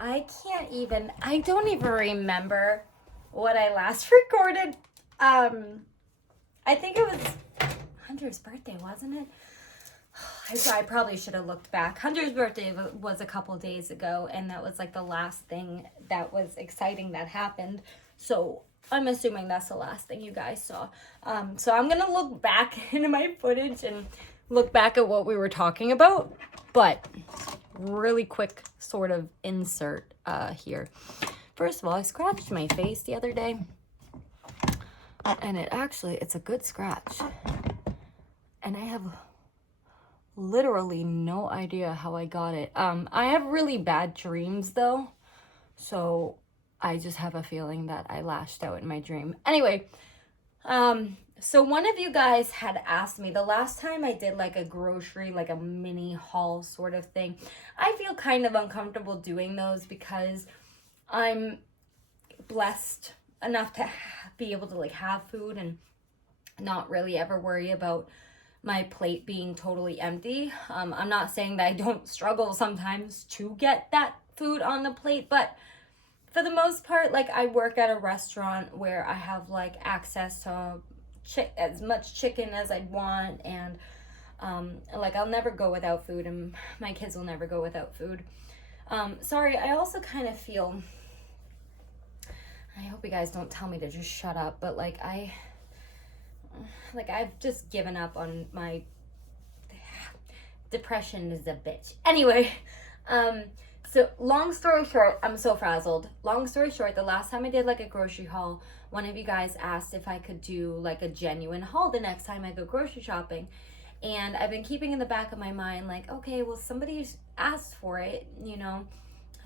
I don't even remember what I last recorded. I think it was Hunter's birthday, wasn't it? I probably should have looked back. Hunter's birthday was a couple days ago, and that was like the last thing that was exciting that happened. So I'm assuming that's the last thing you guys saw. So I'm gonna look back into my footage and look back at what we were talking about. But really quick sort of insert here. First of all, I scratched my face the other day, and it's a good scratch. And I have literally no idea how I got it. I have really bad dreams though, so I just have a feeling that I lashed out in my dream. Anyway, so one of you guys had asked me the last time I did like a grocery, like a mini haul sort of thing. I feel kind of uncomfortable doing those because I'm blessed enough to be able to like have food and not really ever worry about my plate being totally empty. I'm not saying that I don't struggle sometimes to get that food on the plate, but for the most part, like I work at a restaurant where I have like access to as much chicken as I'd want, and like I'll never go without food, and my kids will never go without food. Sorry, I also kind of feel, I hope you guys don't tell me to just shut up, but like I've just given up on my depression is a bitch. Anyway, so long story short, I'm so frazzled. Long story short, the last time I did like a grocery haul, one of you guys asked if I could do like a genuine haul the next time I go grocery shopping. And I've been keeping in the back of my mind like, okay, well, somebody's asked for it, you know?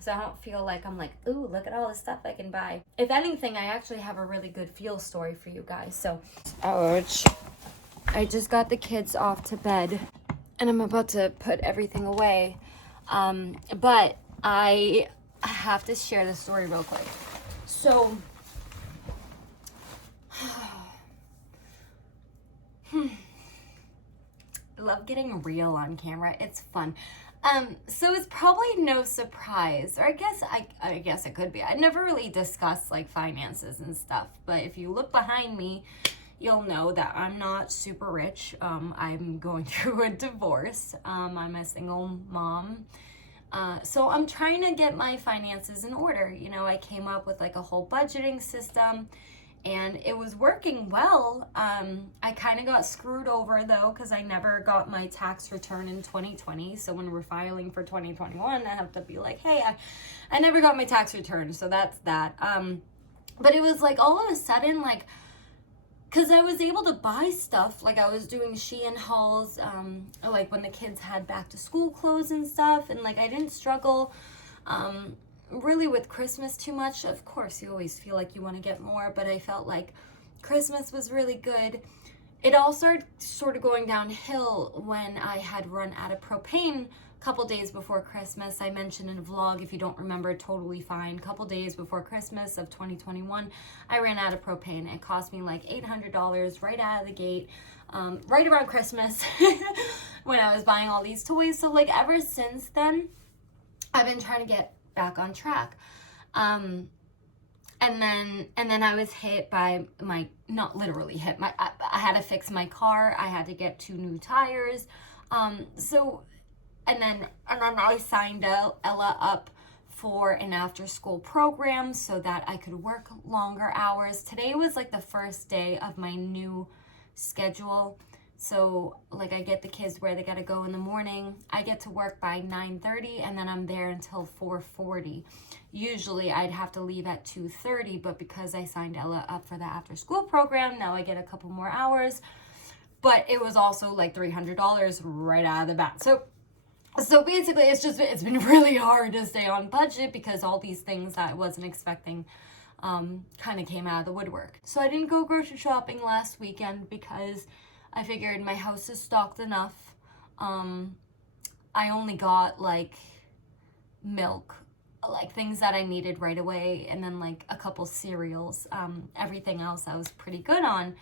So I don't feel like I'm like, ooh, look at all the stuff I can buy. If anything, I actually have a really good feel story for you guys. So, ouch. I just got the kids off to bed and I'm about to put everything away. But I have to share the story real quick. So, I love getting real on camera. It's fun. So it's probably no surprise, or I guess it could be. I never really discussed like finances and stuff, but if you look behind me, you'll know that I'm not super rich. I'm going through a divorce. I'm a single mom. So I'm trying to get my finances in order. You know, I came up with like a whole budgeting system, and it was working well. I kind of got screwed over though, because I never got my tax return in 2020. So when we're filing for 2021, I have to be like, hey, I never got my tax return. So that's that. But it was like all of a sudden, like, because I was able to buy stuff, like I was doing Shein hauls, like when the kids had back to school clothes and stuff, and like I didn't struggle really with Christmas too much. Of course, you always feel like you want to get more, but I felt like Christmas was really good. It all started sort of going downhill when I had run out of propane a couple days before Christmas. I mentioned in a vlog, if you don't remember, totally fine. A couple days before Christmas of 2021, I ran out of propane. It cost me like $800 right out of the gate, right around Christmas when I was buying all these toys. So like ever since then, I've been trying to get back on track. And then I was hit by not literally hit, I had to fix my car. I had to get 2 new tires. And then I signed Ella up for an after school program so that I could work longer hours. Today was like the first day of my new schedule. So like I get the kids where they gotta go in the morning. I get to work by 9:30 and then I'm there until 4:40. Usually I'd have to leave at 2:30, but because I signed Ella up for the after school program, now I get a couple more hours. But it was also like $300 right out of the bat. So basically it's been really hard to stay on budget because all these things that I wasn't expecting kind of came out of the woodwork. So I didn't go grocery shopping last weekend because I figured my house is stocked enough. I only got like milk, like things that I needed right away, and then like a couple cereals. Everything else I was pretty good on,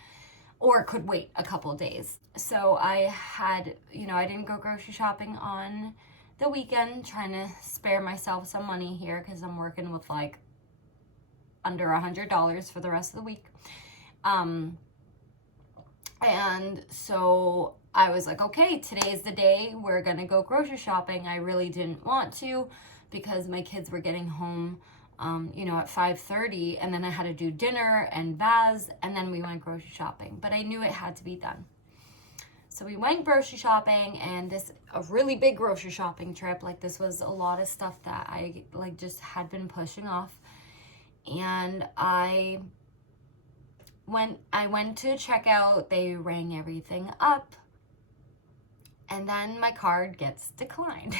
or could wait a couple days. So I had, I didn't go grocery shopping on the weekend, trying to spare myself some money here because I'm working with like under $100 for the rest of the week. And so I was like, okay, today's the day we're gonna go grocery shopping. I really didn't want to because my kids were getting home, at 5:30, and then I had to do dinner and baths, and then we went grocery shopping. But I knew it had to be done. So we went grocery shopping, and a really big grocery shopping trip. Like, this was a lot of stuff that I like just had been pushing off. And I went to checkout, they rang everything up, and then my card gets declined.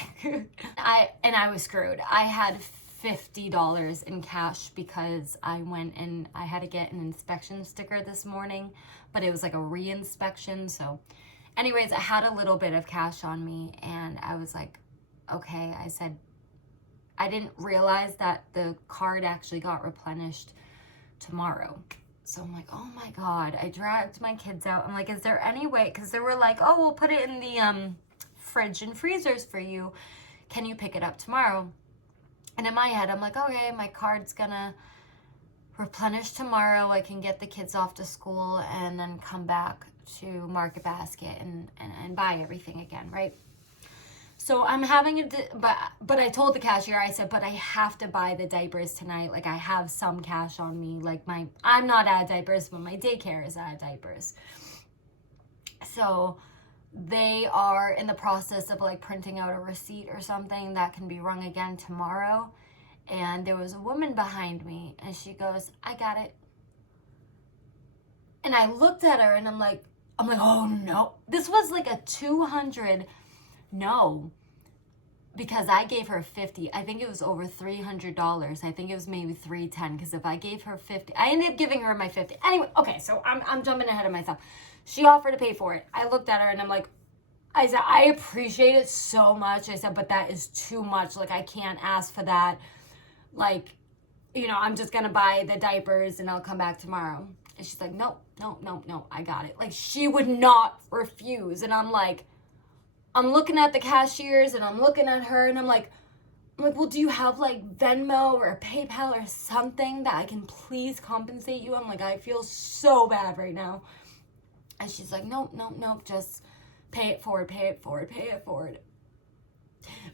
I was screwed. I had $50 in cash because I went and I had to get an inspection sticker this morning, but it was like a re-inspection. So anyways, I had a little bit of cash on me, and I was like, okay. I said, I didn't realize that the card actually got replenished tomorrow. So I'm like, oh my God. I dragged my kids out. I'm like, is there any way? Because they were like, oh, we'll put it in the fridge and freezers for you. Can you pick it up tomorrow? And in my head, I'm like, okay, my card's gonna replenish tomorrow. I can get the kids off to school and then come back to Market Basket and buy everything again, right? So I'm having but I told the cashier, I said, but I have to buy the diapers tonight. Like, I have some cash on me. Like, I'm not out of diapers, but my daycare is out of diapers. So they are in the process of like printing out a receipt or something that can be rung again tomorrow. And there was a woman behind me, and she goes, I got it. And I looked at her, and I'm like, oh no. This was like a 200. No, because I gave her 50. I think it was over $300. I think it was maybe $310, because if I gave her 50, I ended up giving her my 50. Anyway, okay, so I'm jumping ahead of myself. She offered to pay for it. I looked at her, and I'm like, I said, I appreciate it so much. I said, but that is too much. Like, I can't ask for that. Like, I'm just going to buy the diapers, and I'll come back tomorrow. And she's like, no, I got it. Like, she would not refuse. And I'm like, I'm looking at the cashiers, and I'm looking at her, and I'm like, well, do you have like Venmo or PayPal or something that I can please compensate you? I'm like, I feel so bad right now. And she's like, no, just pay it forward.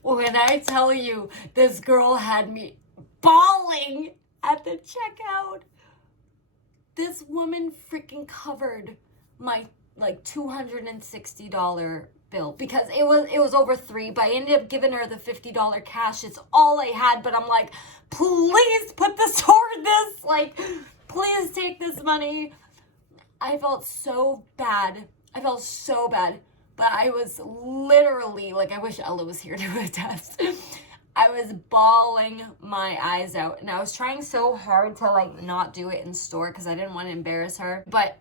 When I tell you, this girl had me bawling at the checkout. This woman freaking covered my like $260 bill, because it was over $3, but I ended up giving her the $50 cash. It's all I had, but I'm like, please put this toward this. Like, please take this money. I felt so bad. But I was literally, like, I wish Ella was here to attest. I was bawling my eyes out, and I was trying so hard to like not do it in store because I didn't want to embarrass her. But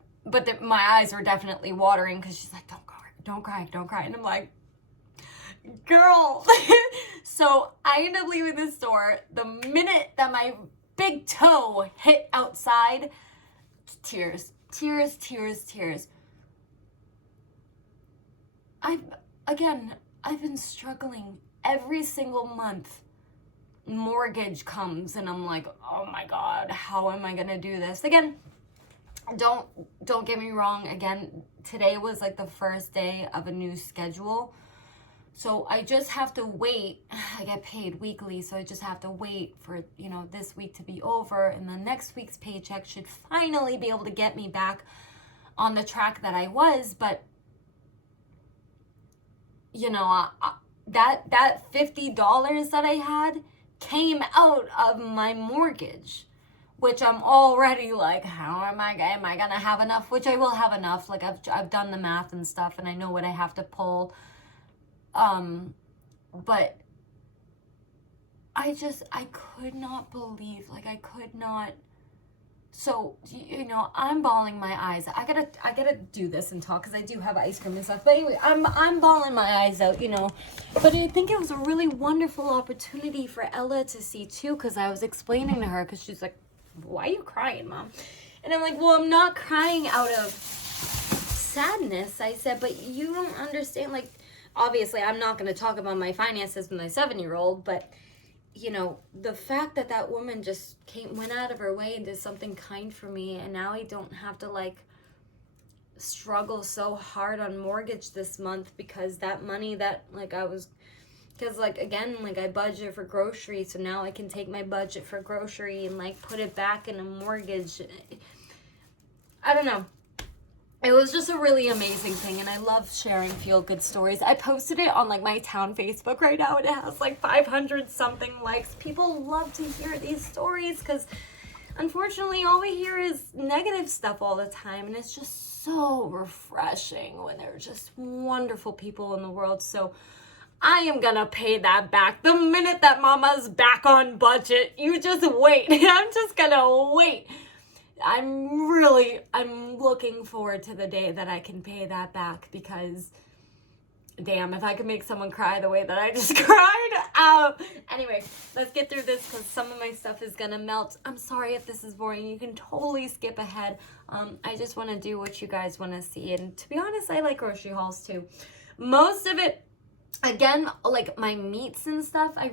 my eyes were definitely watering, because she's like, don't cry. And I'm like, girl. So I ended up leaving the store. The minute that my big toe hit outside, tears. I've been struggling every single month. Mortgage comes, and I'm like, oh my God, how am I gonna do this? Again, don't get me wrong. Again, today was like the first day of a new schedule. So I just have to wait. I get paid weekly, so I just have to wait for, this week to be over, and the next week's paycheck should finally be able to get me back on the track that I was. But that $50 that I had came out of my mortgage, which I'm already like, how am I gonna have enough? Which I will have enough. Like, I've done the math and stuff, and I know what I have to pull. But I could not believe, like, I could not. So, I'm bawling my eyes. I gotta do this and talk, because I do have ice cream and stuff. But anyway, I'm bawling my eyes out, But I think it was a really wonderful opportunity for Ella to see too, because I was explaining to her, because she's like, why are you crying, Mom? And I'm like, well, I'm not crying out of sadness. I said, but you don't understand, like, obviously I'm not going to talk about my finances with my 7-year-old, but you know, the fact that that woman just went out of her way and did something kind for me, and now I don't have to like struggle so hard on mortgage this month because that money that like because like again, like I budget for groceries, so now I can take my budget for grocery and like put it back in a mortgage. I don't know. It was just a really amazing thing, and I love sharing feel-good stories. I posted it on like my town Facebook right now, and it has like 500 something likes. People love to hear these stories because unfortunately all we hear is negative stuff all the time, and it's just so refreshing when there are just wonderful people in the world. So I am gonna pay that back the minute that mama's back on budget. You just wait. I'm just gonna wait. I'm looking forward to the day that I can pay that back, because damn, if I could make someone cry the way that I just cried. Anyway, let's get through this because some of my stuff is gonna melt. I'm sorry if this is boring. You can totally skip ahead. I just want to do what you guys want to see, and to be honest, I like grocery hauls too. Most of it, again, like my meats and stuff, I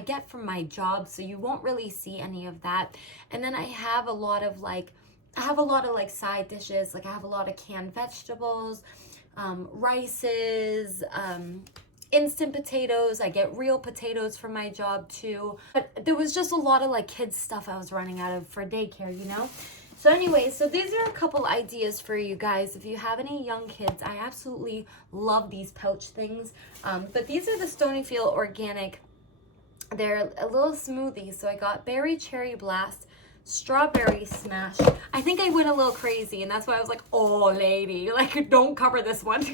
get from my job, so you won't really see any of that. And then I have a lot of like side dishes. Like I have a lot of canned vegetables, rices, instant potatoes. I get real potatoes from my job too. But there was just a lot of like kids stuff I was running out of for daycare, you know? So anyway, so these are a couple ideas for you guys. If you have any young kids, I absolutely love these pouch things. But these are the Stonyfield Organic. They're a little smoothie. So I got Berry Cherry Blast, Strawberry Smash. I think I went a little crazy, and that's why I was like, oh lady, like don't cover this one.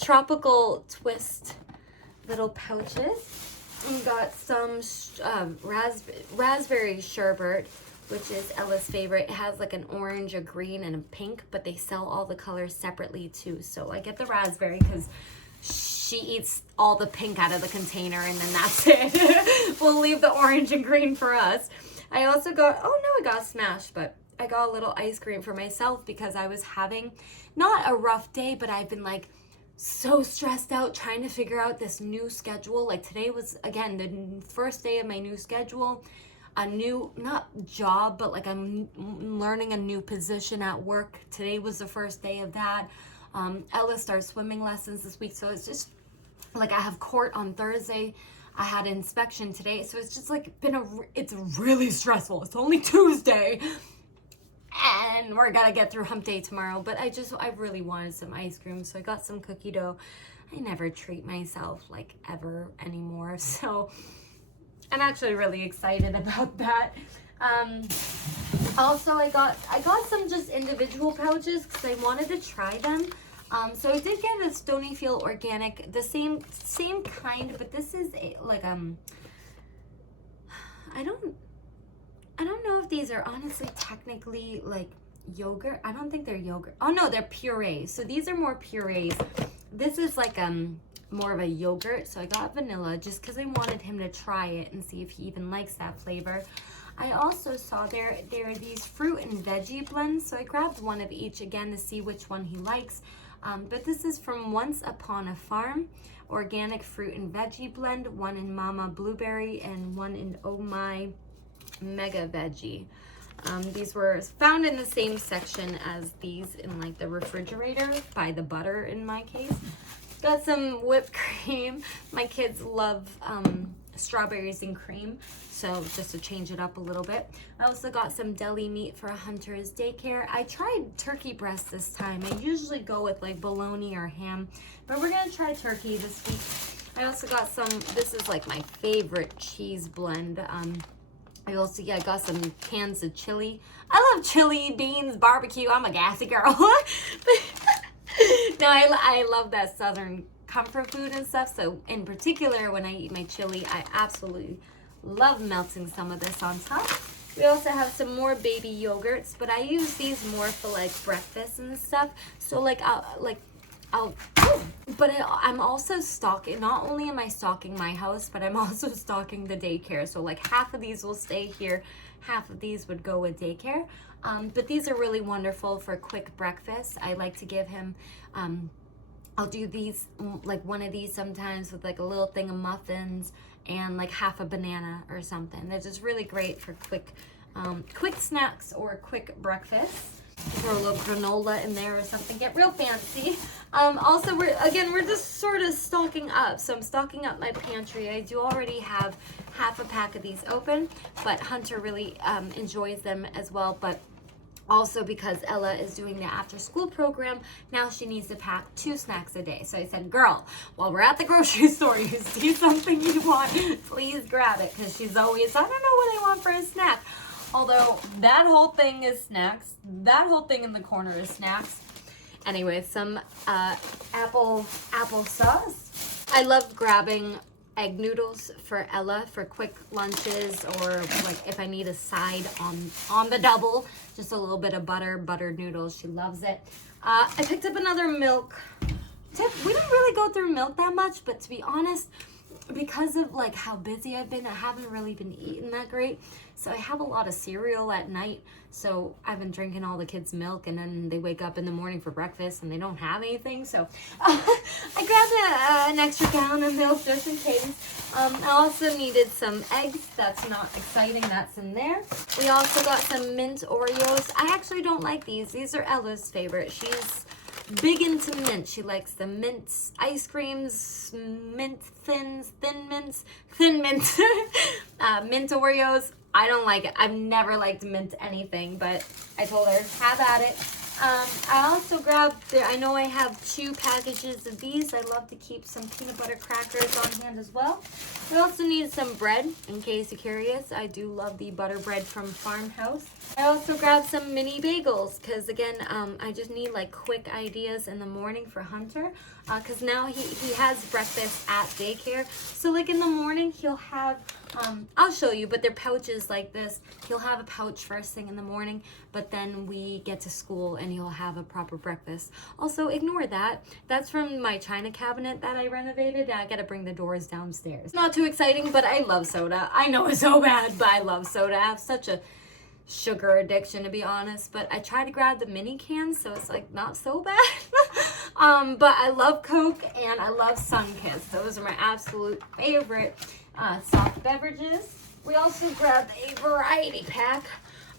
Tropical Twist little pouches. We got some raspberry sherbet, which is Ella's favorite. It has like an orange, a green, and a pink, but they sell all the colors separately too. So I get the raspberry because she eats all the pink out of the container, and then that's it. We'll leave the orange and green for us. I also got, oh no, I got Smash, but I got a little ice cream for myself because I was having not a rough day, but I've been like so stressed out trying to figure out this new schedule. Like today was, again, the first day of my new schedule. A new, not job, but like I'm learning a new position at work. Today was the first day of that. Ella starts swimming lessons this week, so it's just like I have court on Thursday. I had inspection today, so it's just like it's really stressful. It's only Tuesday, and we're gonna get through hump day tomorrow. But I really wanted some ice cream, so I got some cookie dough. I never treat myself like ever anymore, so I'm actually really excited about that. Also, I got some just individual pouches because I wanted to try them. So I did get a Stonyfield Organic, the same kind, but this is like I don't know if these are honestly technically like yogurt. I don't think they're yogurt. Oh no, they're purees. So these are more purees. This is like more of a yogurt, so I got vanilla just because I wanted him to try it and see if he even likes that flavor. I also saw there are these fruit and veggie blends, so I grabbed one of each again to see which one he likes. But this is from Once Upon a Farm, organic fruit and veggie blend, one in Mama Blueberry and one in Oh My Mega Veggie. These were found in the same section as these in like the refrigerator by the butter in my case. Got some whipped cream. My kids love strawberries and cream, so just to change it up a little bit. I also got some deli meat for Hunter's daycare. I tried turkey breast this time. I usually go with like bologna or ham, but we're gonna try turkey this week. I also got some, this is like my favorite cheese blend. I got some cans of chili. I love chili, beans, barbecue. I'm a gassy girl. No, I love that Southern comfort food and stuff. So in particular, when I eat my chili, I absolutely love melting some of this on top. We also have some more baby yogurts, but I use these more for like breakfast and stuff. So I'm also stocking, not only am I stocking my house, but I'm also stocking the daycare. So like half of these will stay here, half of these would go with daycare. But these are really wonderful for quick breakfast. I like to give him I'll do these, like one of these sometimes with like a little thing of muffins and like half a banana or something. They're just really great for quick snacks or quick breakfast. Throw a little granola in there or something, get real fancy. Also, we're just sort of stocking up. So I'm stocking up my pantry. I do already have half a pack of these open, but Hunter really enjoys them as well. But also because Ella is doing the after school program, now she needs to pack 2 snacks a day. So I said, girl, while we're at the grocery store, you see something you want, please grab it. Because she's always, I don't know what I want for a snack. Although that whole thing is snacks. That whole thing in the corner is snacks. Anyway, some apple sauce. I love grabbing egg noodles for Ella for quick lunches, or like if I need a side on the double, just a little bit of buttered noodles. She loves it. I picked up another milk tip. We don't really go through milk that much, but to be honest, because of like how busy I've been, I haven't really been eating that great. So I have a lot of cereal at night. So I've been drinking all the kids' milk, and then they wake up in the morning for breakfast and they don't have anything. So I grabbed an extra gallon of milk just in case. I also needed some eggs. That's not exciting. That's in there. We also got some mint Oreos. I actually don't like these. These are Ella's favorite. She's big into mint. She likes the mint ice creams, mint thin mints, mint Oreos. I don't like it. I've never liked mint anything, but I told her, have at it. I also grabbed, I know I have 2 packages of these. I love to keep some peanut butter crackers on hand as well. We also need some bread, in case you're curious. I do love the butter bread from Farmhouse. I also grabbed some mini bagels, because again, I just need like quick ideas in the morning for Hunter, because now he has breakfast at daycare. So like in the morning, he'll have, I'll show you, but they're pouches like this. He'll have a pouch first thing in the morning, but then we get to school and he'll have a proper breakfast. Also, ignore that. That's from my china cabinet that I renovated. I gotta bring the doors downstairs. Not too exciting, but I love soda. I know it's so bad, but I love soda. I have such a sugar addiction, to be honest, but I try to grab the mini cans, so it's like not so bad. But I love Coke and I love Sunkist. Those are my absolute favorite soft beverages. We also grabbed a variety pack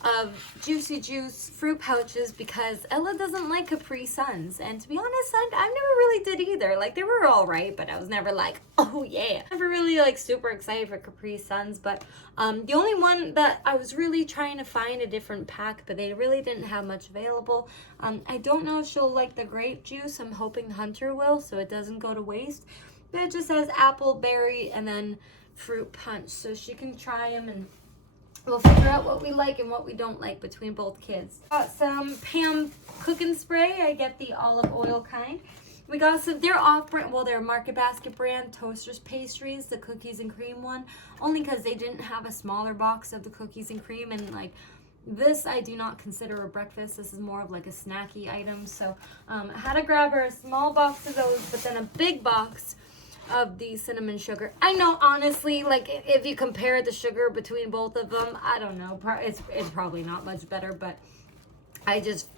of Juicy Juice fruit pouches because Ella doesn't like Capri Suns, and to be honest, I never really did either. Like, they were all right, but I was never like, oh yeah. Never really like super excited for Capri Suns, but the only one that I was really trying to find a different pack, but they really didn't have much available. I don't know if she'll like the grape juice. I'm hoping Hunter will, so it doesn't go to waste. But it just has apple, berry, and then fruit punch, so she can try them and we'll figure out what we like and what we don't like between both kids. Got some Pam cooking spray. I get the olive oil kind. We got some, they're off-brand, well, they're Market Basket brand Toasters Pastries, the cookies and cream one, only because they didn't have a smaller box of the cookies and cream, and like this I do not consider a breakfast. This is more of like a snacky item, so I had to grab her a small box of those, but then a big box of the cinnamon sugar. I know, honestly, like if you compare the sugar between both of them, I don't know, it's probably not much better, but I just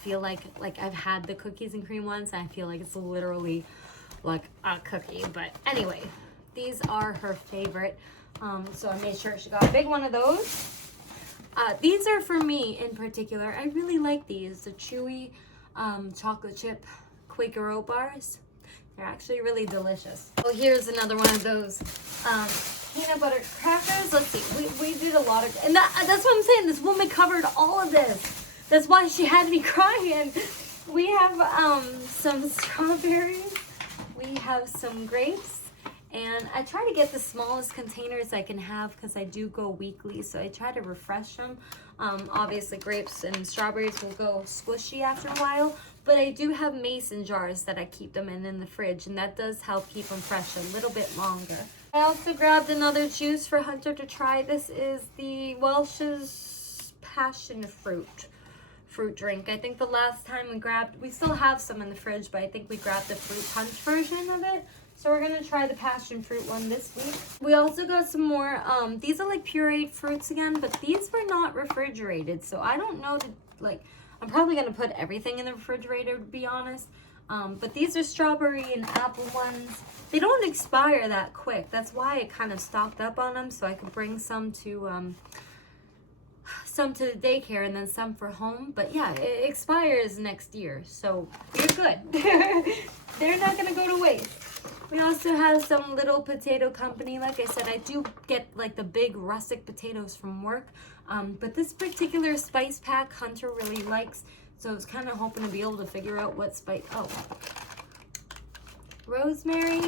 feel like I've had the cookies and cream ones, and I feel like it's literally like a cookie. But anyway, these are her favorite, so I made sure she got a big one of those. These are for me in particular. I really like these, the chewy chocolate chip Quaker Oat bars. They're actually really delicious. Well, here's another one of those peanut butter crackers. Let's see, we did a lot of, and that's what I'm saying. This woman covered all of this. That's why she had me crying. We have some strawberries. We have some grapes. And I try to get the smallest containers I can have because I do go weekly, so I try to refresh them. Obviously, grapes and strawberries will go squishy after a while, but I do have mason jars that I keep them in the fridge, and that does help keep them fresh a little bit longer. I also grabbed another juice for Hunter to try. This is the Welch's Passion Fruit drink. I think the last time we still have some in the fridge, but I think we grabbed the fruit punch version of it. So we're gonna try the passion fruit one this week. We also got some more, these are like pureed fruits again, but these were not refrigerated. So I don't know I'm probably gonna put everything in the refrigerator, to be honest. But these are strawberry and apple ones. They don't expire that quick. That's why I kind of stocked up on them, so I could bring some to the daycare and then some for home. But yeah, it expires next year, so you're good. They're not gonna go to waste. We also have some little potato company. Like I said, I do get like the big rustic potatoes from work. But this particular spice pack Hunter really likes. So I was kind of hoping to be able to figure out what spice. Oh, rosemary,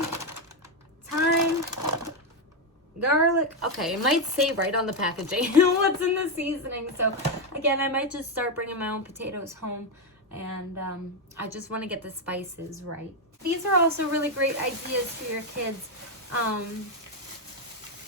thyme, garlic. Okay, it might say right on the packaging what's in the seasoning. So again, I might just start bringing my own potatoes home. And I just want to get the spices right. These are also really great ideas for your kids.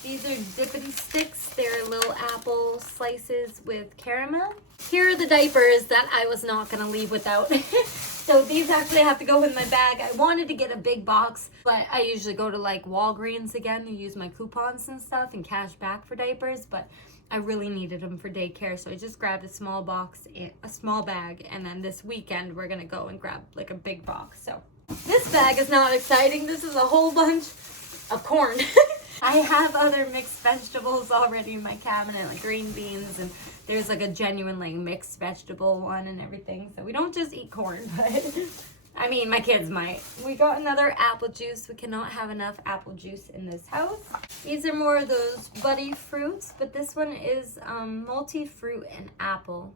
These are dippity sticks. They're little apple slices with caramel. Here are the diapers that I was not going to leave without. So these actually have to go in my bag. I wanted to get a big box, but I usually go to like Walgreens again and use my coupons and stuff and cash back for diapers, but I really needed them for daycare, so I just grabbed a small box, a small bag, and then this weekend we're going to go and grab like a big box. So this bag is not exciting. This is a whole bunch of corn. I have other mixed vegetables already in my cabinet, like green beans, and there's like a genuine like mixed vegetable one and everything. So we don't just eat corn, but I mean, my kids might. We got another apple juice. We cannot have enough apple juice in this house. These are more of those buddy fruits, but this one is multi-fruit and apple.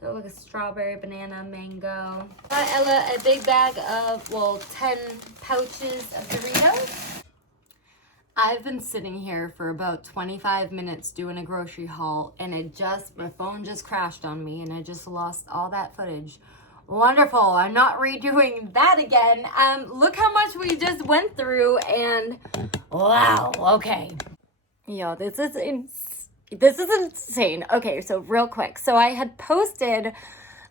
So like a strawberry, banana, mango. Got Ella a big bag of, 10 pouches of Doritos. I've been sitting here for about 25 minutes doing a grocery haul, and my phone just crashed on me and I just lost all that footage. Wonderful. I'm not redoing that again. Look how much we just went through, and wow. Okay. Yo, this is insane. Okay, so real quick. So I had posted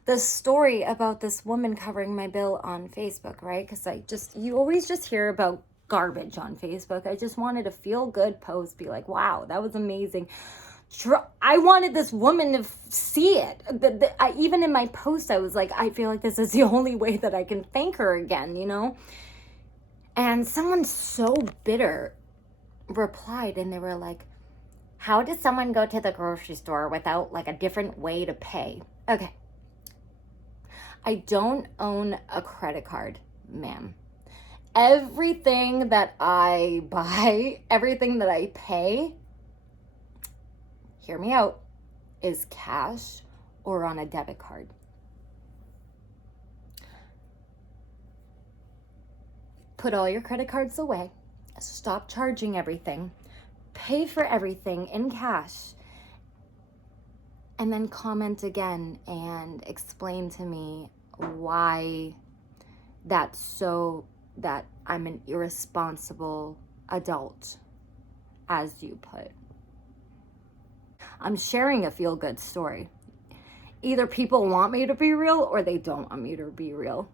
the story about this woman covering my bill on Facebook, right? Because you always just hear about garbage on Facebook. I just wanted a feel good post, be like, wow, that was amazing. I wanted this woman to see it. Even in my post, I was like, I feel like this is the only way that I can thank her again, you know? And someone so bitter replied, and they were like, how does someone go to the grocery store without like a different way to pay? Okay. I don't own a credit card, ma'am. Everything that I buy, everything that I pay, hear me out, is cash or on a debit card. Put all your credit cards away. Stop charging everything. Pay for everything in cash. And then comment again and explain to me why that I'm an irresponsible adult, as you put. I'm sharing a feel-good story. Either people want me to be real or they don't want me to be real.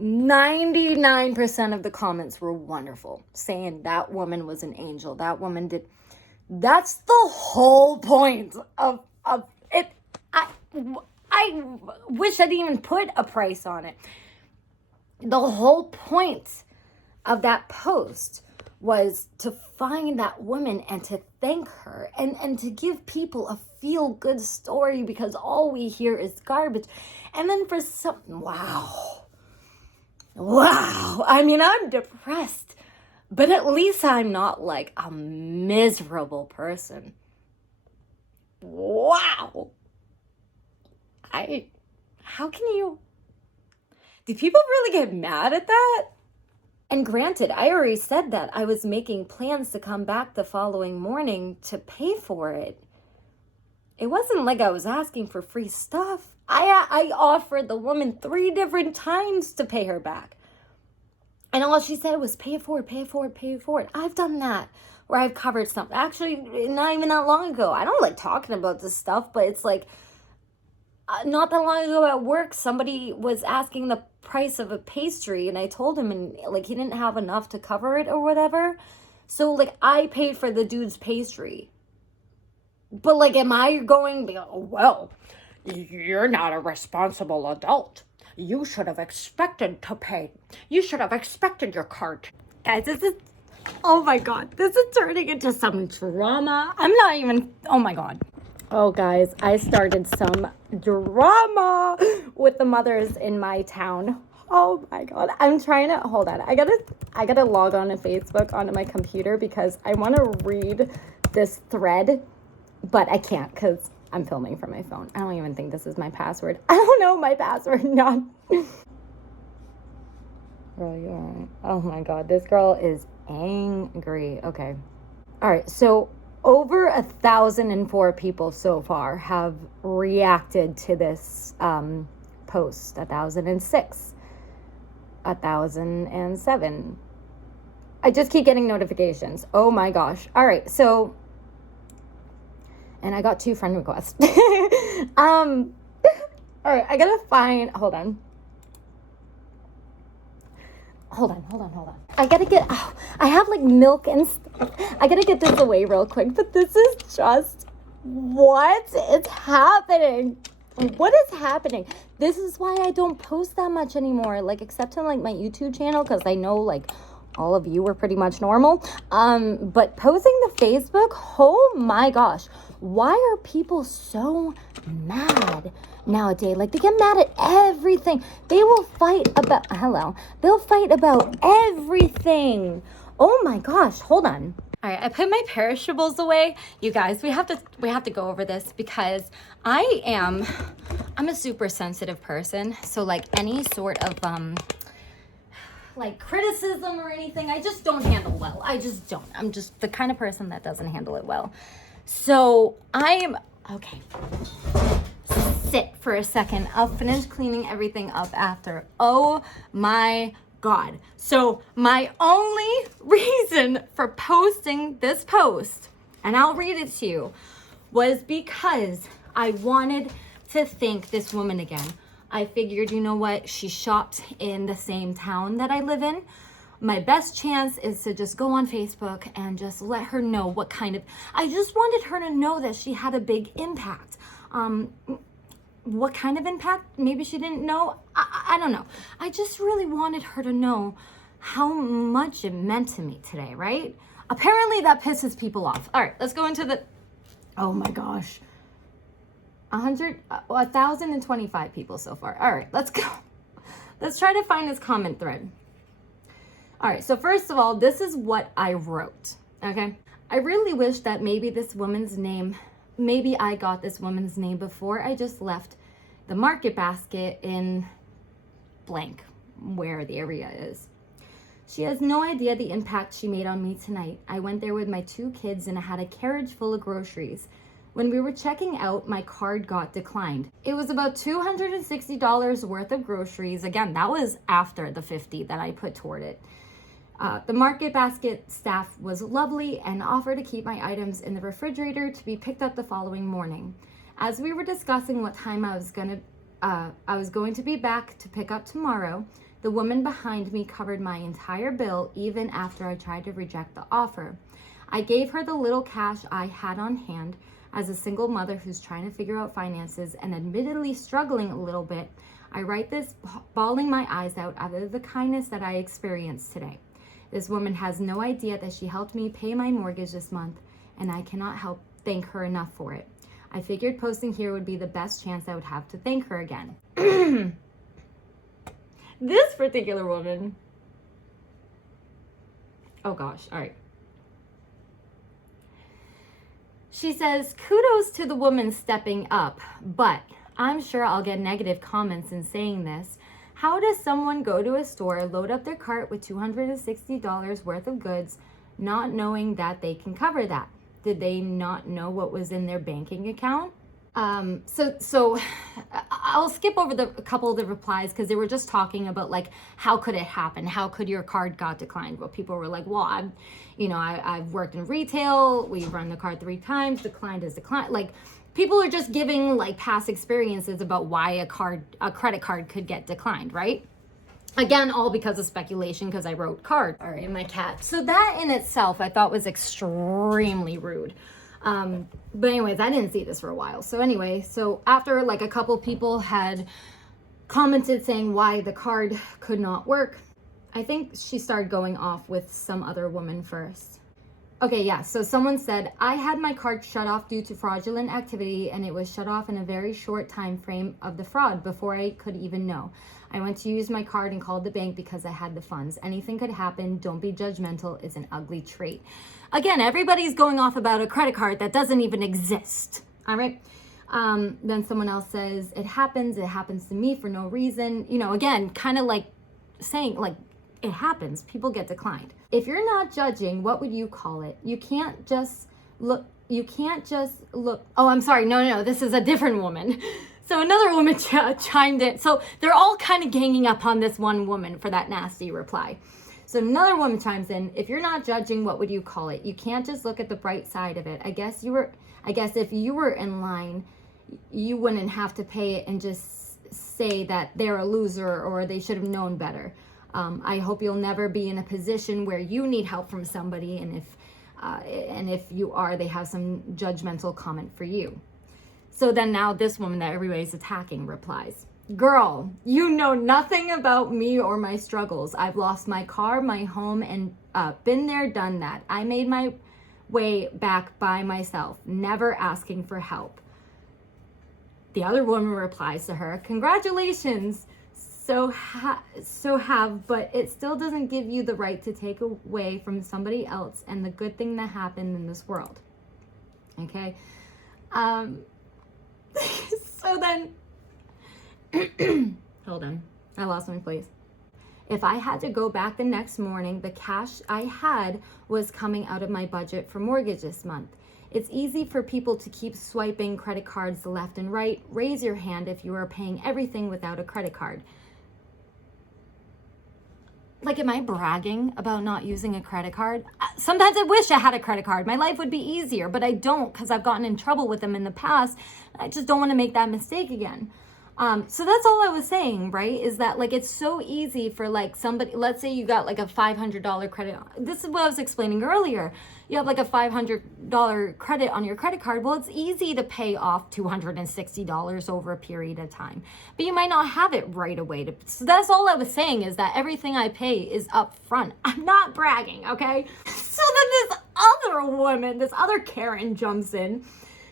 99% of the comments were wonderful, saying that woman was an angel. That woman did. That's the whole point of it. I wish I didn't even put a price on it. The whole point of that post was to find that woman and to thank her and to give people a feel-good story, because all we hear is garbage. And then for some, wow. I mean, I'm depressed, but at least I'm not like a miserable person. Wow. How can you, do people really get mad at that? And granted, I already said that I was making plans to come back the following morning to pay for it. It wasn't like I was asking for free stuff. I offered the woman 3 different times to pay her back. And all she said was, pay it forward, pay it forward, pay it forward. I've done that, where I've covered something. Actually, not even that long ago. I don't like talking about this stuff, but it's like, not that long ago at work, somebody was asking the price of a pastry, and I told him, and like he didn't have enough to cover it or whatever. So like I paid for the dude's pastry. But like, am I going to be, oh, well, you're not a responsible adult. You should have expected to pay. You should have expected your card. Guys, this is, oh my God, this is turning into some drama. I'm not even, oh my God. Oh guys, I started some drama with the mothers in my town. Oh my God, I'm trying to, hold on. I gotta log on to Facebook onto my computer because I want to read this thread, but I can't because I'm filming from my phone. I don't even think this is my password. I don't know my password, not. Girl, you all right? Oh my God, this girl is angry. Okay. All right, so over 1,004 people so far have reacted to this post. 1,006, 1,007. I just keep getting notifications. Oh my gosh. All right, so, and I got 2 friend requests. All right, I gotta find, hold on. I gotta get, oh, I have like milk and stuff. I gotta get this away real quick, but this is just, what is happening? What is happening? This is why I don't post that much anymore, like except on like my YouTube channel, because I know like all of you were pretty much normal. But posting to Facebook, oh my gosh, why are people so mad nowadays? Like they get mad at everything. They will fight about, they'll fight about everything. Oh my gosh, hold on. All right, I put my perishables away. You guys, we have to go over this because I'm a super sensitive person. So like any sort of like criticism or anything, I just don't handle well. I just don't. I'm just the kind of person that doesn't handle it well. So I'm, okay. Sit for a second. I'll finish cleaning everything up after. Oh my God. So my only reason for posting this post, and I'll read it to you, was because I wanted to thank this woman again. I figured, you know what? She shopped in the same town that I live in. My best chance is to just go on Facebook and just let her know what kind of, I just wanted her to know that she had a big impact. What kind of impact? Maybe she didn't know. I don't know. I just really wanted her to know how much it meant to me today, right? Apparently that pisses people off. All right, let's go into the, oh my gosh. 1,025 people so far. All right, let's go. Let's try to find this comment thread. All right, so first of all, this is what I wrote, okay? I really wish that maybe I got this woman's name before I just left the market basket in blank, where the area is. She has no idea the impact she made on me tonight. I went there with my 2 kids and I had a carriage full of groceries. When we were checking out, my card got declined. It was about $260 worth of groceries. Again, that was after the $50 that I put toward it. The market basket staff was lovely and offered to keep my items in the refrigerator to be picked up the following morning. As we were discussing what time I was going to be back to pick up tomorrow, the woman behind me covered my entire bill even after I tried to reject the offer. I gave her the little cash I had on hand. As a single mother who's trying to figure out finances and admittedly struggling a little bit, I write this bawling my eyes out of the kindness that I experienced today. This woman has no idea that she helped me pay my mortgage this month, and I cannot help thank her enough for it. I figured posting here would be the best chance I would have to thank her again. This particular woman, oh gosh, all right. She says, kudos to the woman stepping up, but I'm sure I'll get negative comments in saying this. How does someone go to a store, load up their cart with $260 worth of goods, not knowing that they can cover that? Did they not know what was in their banking account? So I'll skip over a couple of the replies because they were just talking about like, how could it happen? How could your card got declined? Well, people were like, well, I've worked in retail. We've run the card 3 times. Declined is declined. Like people are just giving like past experiences about why a credit card could get declined, right? Again, all because of speculation because I wrote card. All right, my cat. So that in itself I thought was extremely rude. But anyways, I didn't see this for a while. So anyway, so after like a couple people had commented saying why the card could not work. I think she started going off with some other woman first. Okay, yeah, so someone said, I had my card shut off due to fraudulent activity, and it was shut off in a very short time frame of the fraud before I could even know. I went to use my card and called the bank because I had the funds. Anything could happen. Don't be judgmental. It's an ugly trait. Again, everybody's going off about a credit card that doesn't even exist. All right. Then someone else says, it happens to me for no reason. You know, again, kind of like saying, like, it happens. People get declined. If you're not judging, what would you call it? You can't just look. Oh, I'm sorry. No. This is a different woman. So another woman chimed in. So they're all kind of ganging up on this one woman for that nasty reply. So another woman chimes in. If you're not judging, what would you call it? You can't just look at the bright side of it. I guess if you were in line, you wouldn't have to pay it and just say that they're a loser or they should have known better. I hope you'll never be in a position where you need help from somebody, and if you are, they have some judgmental comment for you. So then now this woman that everybody's attacking replies, girl, you know nothing about me or my struggles. I've lost my car, my home, and been there, done that. I made my way back by myself, never asking for help. The other woman replies to her, congratulations. So have, but it still doesn't give you the right to take away from somebody else and the good thing that happened in this world. Okay. So then, hold on, I lost my place. If I had to go back the next morning, the cash I had was coming out of my budget for mortgage this month. It's easy for people to keep swiping credit cards left and right. Raise your hand if you are paying everything without a credit card. Like, am I bragging about not using a credit card? Sometimes I wish I had a credit card. My life would be easier, but I don't because I've gotten in trouble with them in the past. I just don't want to make that mistake again. So that's all I was saying, right? Is that, like, it's so easy for, like, somebody, let's say you got like a $500 credit. This is what I was explaining earlier. You have like a $500 credit on your credit card. Well, it's easy to pay off $260 over a period of time, but you might not have it right away. So that's all I was saying, is that everything I pay is up front. I'm not bragging, okay? So then this other woman, this other Karen jumps in.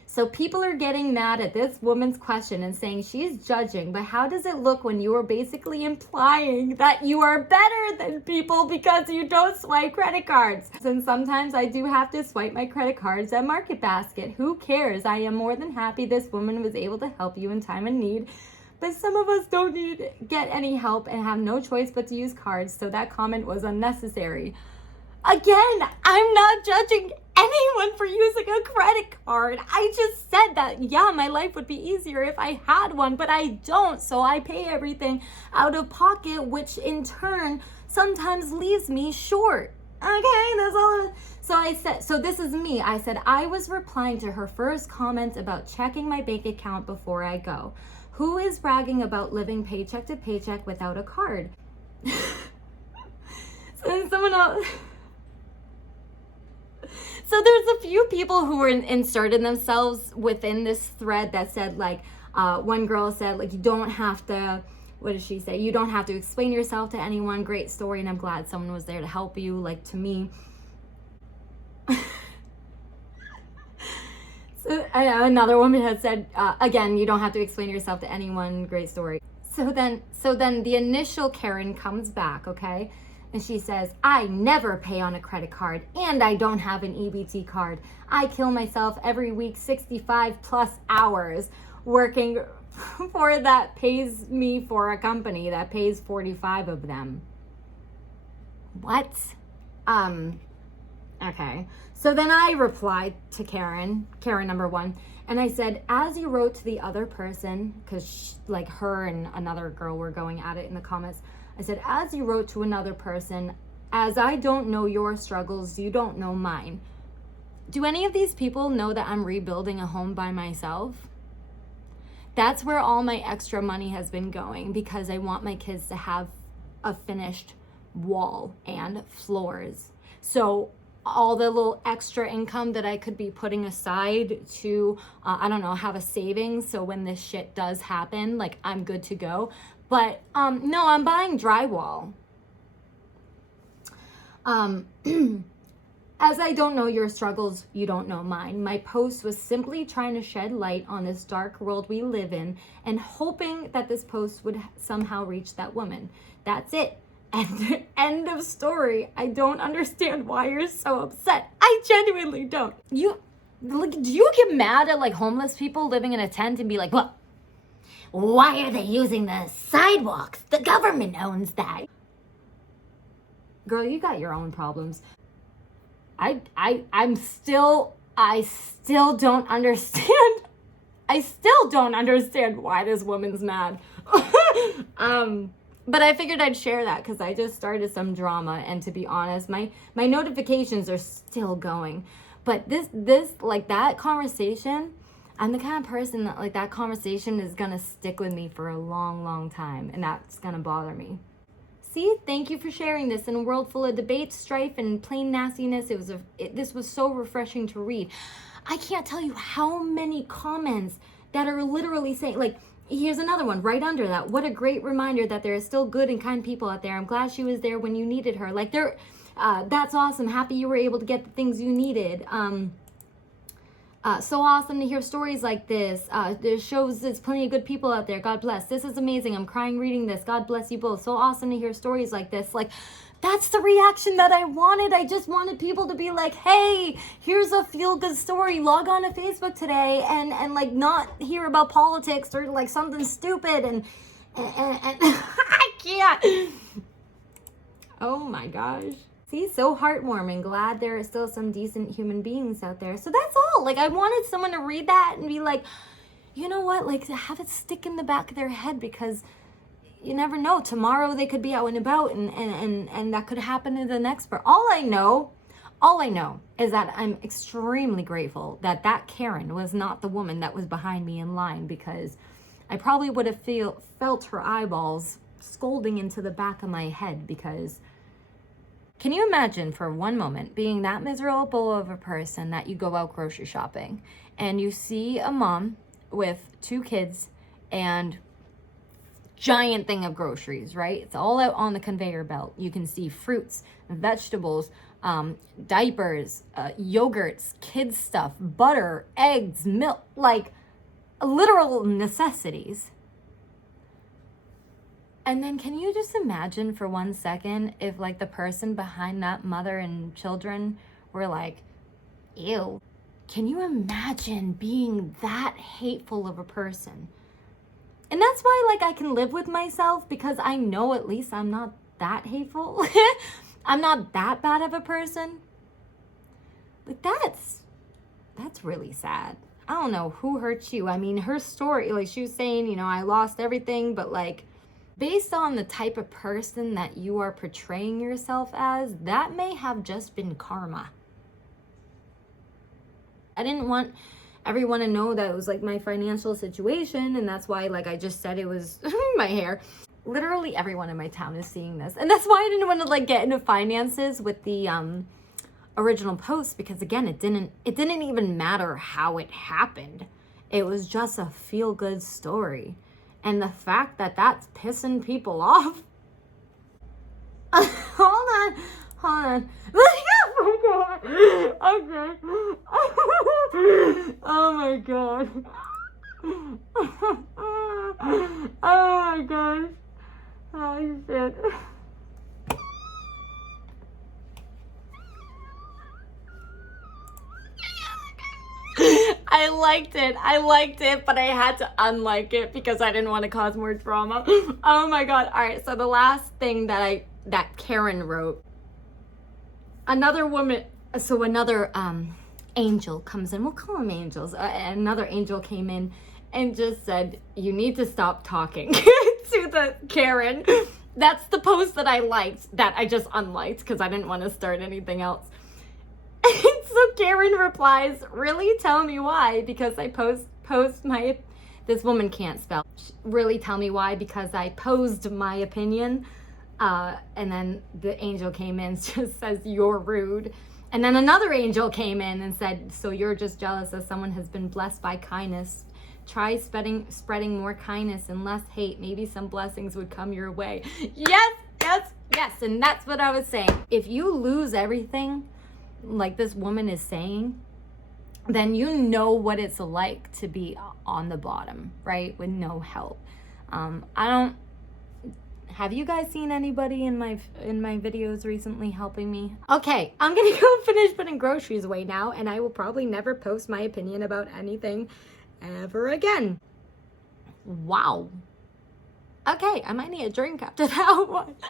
So people are getting mad at this woman's question and saying she's judging, but how does it look when you are basically implying that you are better than people because you don't swipe credit cards? And sometimes I do have to swipe my credit cards at Market Basket. Who cares? I am more than happy this woman was able to help you in time of need. But some of us don't get any help and have no choice but to use cards, so that comment was unnecessary. Again, I'm not judging anyone for using a credit card. I just said that, yeah, my life would be easier if I had one, but I don't. So I pay everything out of pocket, which in turn sometimes leaves me short. Okay, that's all. So I said, so this is me. I said, I was replying to her first comment about checking my bank account before I go. Who is bragging about living paycheck to paycheck without a card? So then someone else... So there's a few people who were inserted themselves within this thread that said, like, one girl said, like, you don't have to, what did she say? You don't have to explain yourself to anyone. Great story, and I'm glad someone was there to help you, like, to me. So another woman had said, again, you don't have to explain yourself to anyone. Great story. So then the initial Karen comes back, okay? And she says, I never pay on a credit card, and I don't have an EBT card. I kill myself every week 65 plus hours working for that pays me for a company that pays 45 of them. What? Okay. So then I replied to Karen number one, and I said, as you wrote to the other person, because like her and another girl were going at it in the comments, I said, as you wrote to another person, as I don't know your struggles, you don't know mine. Do any of these people know that I'm rebuilding a home by myself? That's where all my extra money has been going, because I want my kids to have a finished wall and floors. So all the little extra income that I could be putting aside to, I don't know, have a savings. So when this shit does happen, like, I'm good to go. But no, I'm buying drywall. As I don't know your struggles, you don't know mine. My post was simply trying to shed light on this dark world we live in and hoping that this post would somehow reach that woman. That's it. End of story. I don't understand why you're so upset. I genuinely don't. Do you get mad at like homeless people living in a tent and be like, well, why are they using the sidewalks? The government owns that. Girl, you got your own problems. I still don't understand. I still don't understand why this woman's mad. But I figured I'd share that because I just started some drama, and to be honest, my notifications are still going. But this like that conversation, I'm the kind of person that like that conversation is gonna stick with me for a long, long time, and that's gonna bother me. See, thank you for sharing this in a world full of debate, strife, and plain nastiness. This was so refreshing to read. I can't tell you how many comments that are literally saying, like, here's another one right under that. What a great reminder that there are still good and kind people out there. I'm glad she was there when you needed her. Like, that's awesome. Happy you were able to get the things you needed. So awesome to hear stories like this. This shows there's plenty of good people out there. God bless. This is amazing. I'm crying reading this. God bless you both. So awesome to hear stories like this. Like, that's the reaction that I wanted. I just wanted people to be like, hey, here's a feel-good story. Log on to Facebook today and like not hear about politics or like something stupid and I can't. Oh my gosh. See, so heartwarming. Glad there are still some decent human beings out there. So that's all. Like, I wanted someone to read that and be like, you know what? Like, have it stick in the back of their head, because you never know. Tomorrow they could be out and about, and that could happen to the next person. All I know is that I'm extremely grateful that Karen was not the woman that was behind me in line, because I probably would have felt her eyeballs scolding into the back of my head. Because can you imagine for one moment being that miserable of a person that you go out grocery shopping and you see a mom with 2 kids and giant thing of groceries, right? It's all out on the conveyor belt. You can see fruits, vegetables, diapers, yogurts, kids stuff, butter, eggs, milk, like literal necessities. And then can you just imagine for 1 second if like the person behind that mother and children were like, ew. Can you imagine being that hateful of a person? And that's why like I can live with myself, because I know at least I'm not that hateful. I'm not that bad of a person. Like that's really sad. I don't know who hurt you. I mean, her story, like she was saying, you know, I lost everything, but like, based on the type of person that you are portraying yourself as, that may have just been karma. I didn't want everyone to know that it was like my financial situation, and that's why like I just said it was my hair. Literally everyone in my town is seeing this, and that's why I didn't want to like get into finances with the original post, because again, it didn't even matter how it happened. It was just a feel-good story. And the fact that that's pissing people off. Hold on. Okay. Oh my god. Oh my gosh. Oh shit. I liked it, but I had to unlike it because I didn't want to cause more drama. Oh my god. All right, so the last thing that Karen wrote, another angel comes in. We'll call them angels. Another angel came in and just said, you need to stop talking to the Karen. That's the post that I liked, that I just unliked because I didn't want to start anything else. So Karen replies, really? Tell me why? Because I post my, this woman can't spell. Really tell me why? Because I posed my opinion. And then the angel came in, just says, you're rude. And then another angel came in and said, so you're just jealous that someone has been blessed by kindness Try spreading more kindness and less hate. Maybe some blessings would come your way. Yes, yes, yes. And that's what I was saying. If you lose everything, like this woman is saying, then you know what it's like to be on the bottom, right? With no help. Have you guys seen anybody in my videos recently helping me? Okay, I'm gonna go finish putting groceries away now, and I will probably never post my opinion about anything ever again. Wow. Okay, I might need a drink after that one.